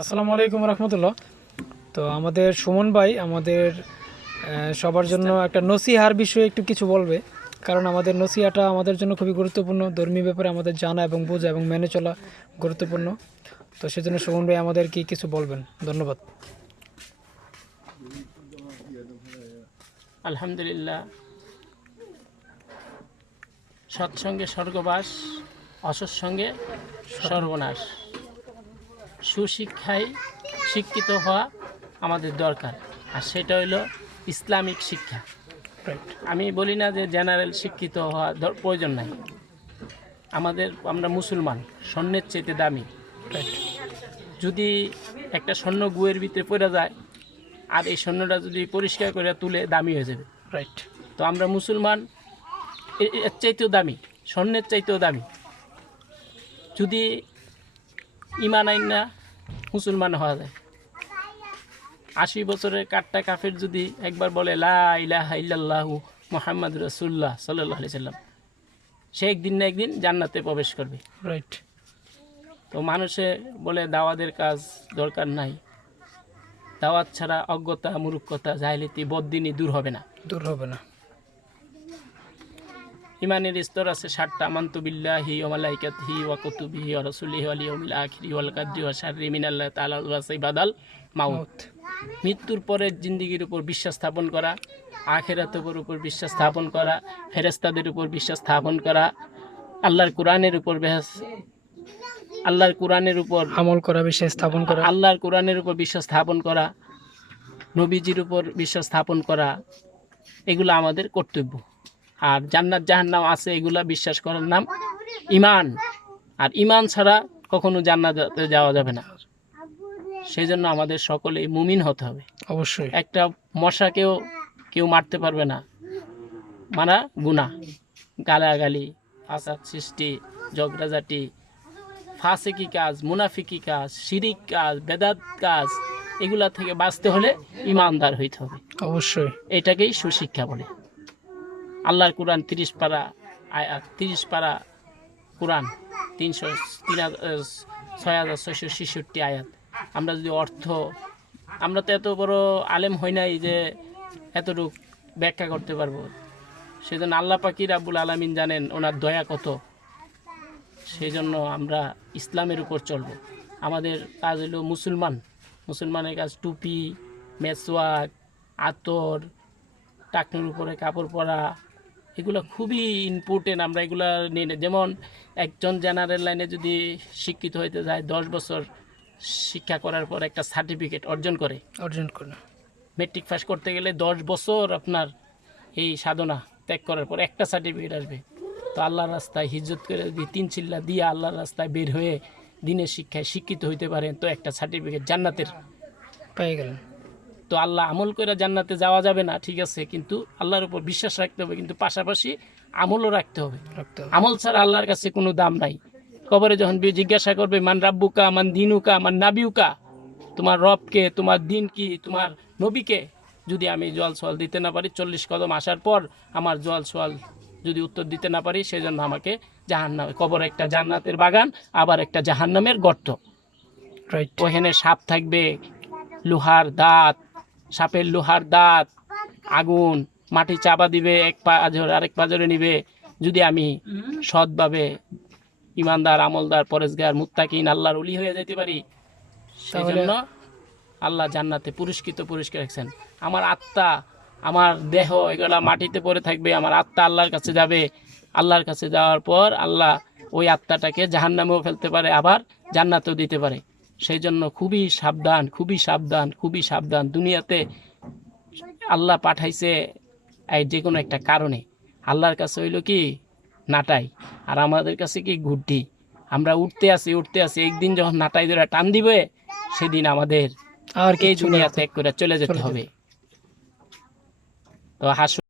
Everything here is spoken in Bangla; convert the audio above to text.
আসসালামু আলাইকুম রহমতুল্লাহ। তো আমাদের সুমন ভাই আমাদের সবার জন্য একটা নসিহার বিষয়ে একটু কিছু বলবে। কারণ আমাদের নসিহাটা আমাদের জন্য খুবই গুরুত্বপূর্ণ ধর্মীয় ব্যাপারে আমাদের জানা এবং বোঝা এবং মেনে চলা গুরুত্বপূর্ণ। তো সেজন্য সুমন ভাই আমাদের কি কিছু বলবেন। ধন্যবাদ। আলহামদুলিল্লাহ। সৎসঙ্গে স্বর্গবাস অসৎসঙ্গে সর্বনাশ। সুশিক্ষায় শিক্ষিত হওয়া আমাদের দরকার। আর সেটা হইল ইসলামিক শিক্ষা। রাইট আমি বলি না যে জেনারেল শিক্ষিত হওয়া প্রয়োজন নাই। আমাদের আমরা মুসলমান স্বর্ণের চেতে দামি। রাইট যদি একটা স্বর্ণ গুয়ের ভিতরে পড়ে যায় আর এই স্বর্ণটা যদি পরিষ্কার করে তুলে দামি হয়ে যাবে। রাইট তো আমরা মুসলমান এর চাইতেও দামি স্বর্ণের চাইতেও দামি। যদি ইমান আইন না মুসলমান হওয়া যায়। আশি বছরের কাট্টা কাফের যদি একবার বলে লা ইলাহা ইল্লাল্লাহু মোহাম্মদ রসুল্লাহ সাল্লাহ আলি সাল্লাম সে একদিন না একদিন জান্নাতে প্রবেশ করবে। রাইট তো মানুষে বলে দাওয়াদের কাজ দরকার নাই। দাওয়াত ছাড়া অজ্ঞতা মূর্খতা জাহিলিতি বদিনী দূর হবে না। দূর হবে না। ইমানের স্তর আছে ষাটটা মান্তু বিল্লাহি ও মালাইকাতহি ওয়া কুতুবিহি ওয়া রাসূলিহি ওয়াল ইয়াউমিল আখিরি ওয়াল কাদরি ওয়া শাররি মিনাল্লাহ তাআলা ওয়া সাইবাদাল মাউত। মৃত্যুর পরে জিন্দিগির উপর বিশ্বাস স্থাপন করা আখেরাতের উপর বিশ্বাস স্থাপন করা ফেরেস্তাদের উপর বিশ্বাস স্থাপন করা আল্লাহর কোরআনের উপর বেহাস- আল্লাহর কোরআনের উপর আমল করা বিশ্বাস স্থাপন করা। আল্লাহর কোরআনের উপর বিশ্বাস স্থাপন করা নবীজির উপর বিশ্বাস স্থাপন করা এগুলো আমাদের কর্তব্য। আর জান্নাত জাহান্নাম আছে এগুলা বিশ্বাস করার নাম ইমান আর ইমান ছাড়া কখনো জান্নাতে যাওয়া যাবে না। সেই জন্য আমাদের সকলেই মুমিন হতে হবে। অবশ্যই। একটা মশাকেও কেউ মারতে পারবে না। মারা গুণা গালাগালি ফাসাদ সৃষ্টি ঝগড়াঝাটি ফাসেকি কাজ মুনাফিকি কাজ শিরিক কাজ বেদাত কাজ এগুলা থেকে বাঁচতে হলে ইমানদার হইতে হবে। অবশ্যই। এটাকেই সুশিক্ষা বলে। আল্লাহর কোরআন তিরিশ পারা তিরিশ পারা কোরআন, তিনশো তিন ছয় হাজার ছয়শো ছেষট্টি আয়াত। আমরা যদি অর্থ আমরা তো এত বড় আলেম হই নাই যে এতটুক ব্যাখ্যা করতে পারব। সেজন্য আল্লাহ পাকি রাব্বুল আলামিন জানেন ওনার দয়া কত। সেই জন্য আমরা ইসলামের উপর চলব। আমাদের কাজ হলো মুসলমান। মুসলমানের কাজ টুপি, মেসওয়াক, আতর, টাকনুর উপরে কাপড় পরা এগুলো খুবই ইম্পর্টেন্ট আমরা এগুলো নিয়ে যেমন একজন জেনারেল লাইনে যদি শিক্ষিত হইতে যায় দশ বছর শিক্ষা করার পর একটা সার্টিফিকেট অর্জন করে। অর্জন করে মেট্রিক পাস করতে গেলে দশ বছর আপনার এই সাধনা ত্যাগ করার পর একটা সার্টিফিকেট আসবে। তো আল্লাহর রাস্তায় হিজ্জত করে যদি তিন চিল্লা দিয়ে আল্লাহর রাস্তায় বের হয়ে দিনের শিক্ষায় শিক্ষিত হইতে পারেন তো একটা সার্টিফিকেট জান্নাতের পেয়ে গেলেন। তো আল্লাহ আমল করে জান্নাতে যাওয়া যাবে না ঠিক আছে কিন্তু আল্লাহর উপর বিশ্বাস রাখতে হবে কিন্তু পাশাপাশি আমলও রাখতে হবে। আমল ছাড়া আল্লাহর কাছে কোনো দাম নাই। কবরে যখন জিজ্ঞাসা করবে মান রাব্বুকা মান দিনুকা মান নাবিউকা? তোমার রবকে তোমার দিন কি তোমার নবীকে? যদি আমি জল সোয়াল দিতে না পারি চল্লিশ কদম আসার পর আমার জল সোয়াল যদি উত্তর দিতে না পারি সেই জন্য আমাকে জাহান্নামে কবর একটা জান্নাতের বাগান আবার একটা জাহান্নামের গর্ত। ওখানে সাপ থাকবে লোহার দাঁত সাপের লোহার দাঁত আগুন মাটি চাপা দিবে এক পাজর আরেক পাজরে নিবে। যদি আমি সৎভাবে ইমানদার আমলদার পরেশগার মুত্তাকিন আল্লাহর উলি হয়ে যেতে পারি সেই জন্য আল্লাহ জান্নাতে পুরস্কৃত পুরস্কার রাখছেন। আমার আত্মা আমার দেহ এগুলা মাটিতে পড়ে থাকবে আমার আত্মা আল্লাহর কাছে যাবে। আল্লাহর কাছে যাওয়ার পর আল্লাহ ওই আত্মাটাকে জাহান্নামেও ফেলতে পারে আবার জান্নাতেও দিতে পারে। সেই জন্য খুবই সাবধান খুবই সাবধান খুবই সাবধান। দুনিয়াতে আল্লাহ পাঠাইছে এই যে কোনো একটা কারণে। আল্লাহর কাছে হইল কি? নাটাই। আর আমাদের কাছে কি? ঘুরটি আমরা উঠতে আসি উঠতে আসি। একদিন যখন নাটাই ধরে টান দিবে সেদিন আমাদের আর কিছু দুনিয়া ত্যাগ করে চলে যেতে হবে। তো হাস